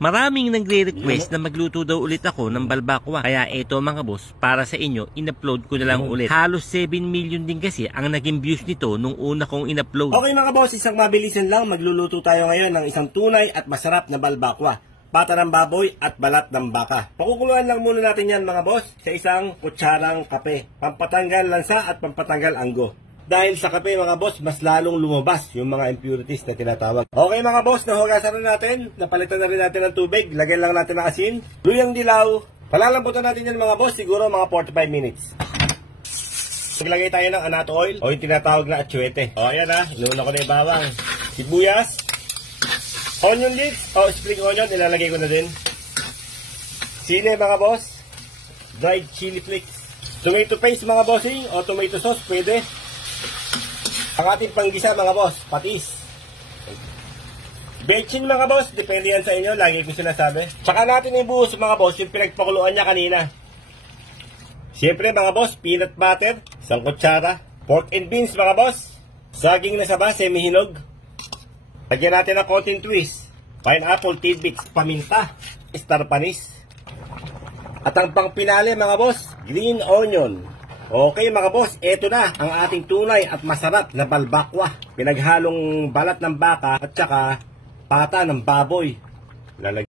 Maraming nagre-request na magluto daw ulit ako ng balbakwa. Kaya eto mga boss, para sa inyo, in-upload ko na lang ulit. Halos 7 million din kasi ang naging views nito nung una kong in-upload. Okay mga boss, isang mabilisan lang. Magluluto tayo ngayon ng isang tunay at masarap na balbakwa. Pata ng baboy at balat ng baka. Pakukuluan lang muna natin yan mga boss sa isang kutsarang kape. Pampatanggal lansa at pampatanggal anggo. Dahil sa kape mga boss, mas lalong lumabas yung mga impurities na tinatawag. Okay mga boss, nahugasan na natin. Napalitan na rin natin ng tubig. Lagyan lang natin ng asin. Luyang dilaw. Palalambutan natin yan mga boss, siguro mga 45 minutes. Maglagay tayo ng anato oil o yung tinatawag na atsuete. O ayan ha, inuna ko na yung bawang. Sibuyas. Onion leeks o spring onion, ilalagay ko na din. Sili mga boss. Dried chili flakes. Tomato paste mga bossing o tomato sauce, pwede. Ang ating panggisa mga boss, patis. Bechin mga boss, depende yan sa inyo, lagi ko sinasabi. Tsaka natin ibuhos mga boss yung pinagpakuluan niya kanina. Siyempre mga boss, peanut butter, isang kutsara. Pork and beans mga boss. Saging na saba, semi-hinog. Lagyan natin ng konting twist. Pineapple tidbits, paminta, star panis. At ang pangpinali mga boss, green onion. Okay mga boss, eto na ang ating tunay at masarap na balbakwa. Pinaghalong balat ng baka at saka pata ng baboy.